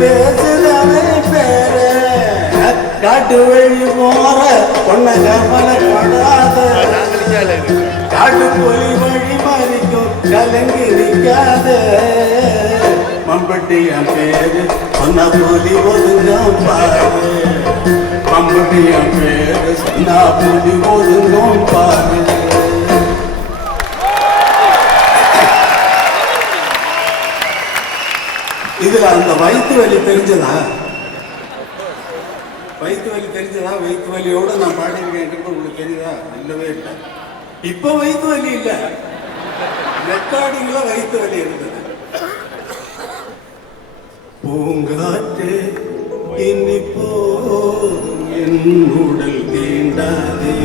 பேசுதவே பேரு காட்டு வழி போற பொண்ண கவலைப்படாத காட்டு போலி வழி மறிக்கும் கலங்கி நிற்காத மம்பட்டி என் பேரு சொன்ன போலி ஒதுங்கும் பாரு மம்பட்டி என் பேரு சொன்ன போலி ஒதுங்கும் பாரு இதுல அந்த வயிற்று வலி தெரிஞ்சதா வயிற்று வலியோட நான் பாடியிருக்கேன் உங்களுக்கு தெரியுதா இல்லவே இல்லை இப்ப வயிற்று வலி இல்ல ரெக்கார்டிங்ல வயிற்று வலி இருந்தது பூங்காற்று இனி போ என் உடல் தீண்டாதே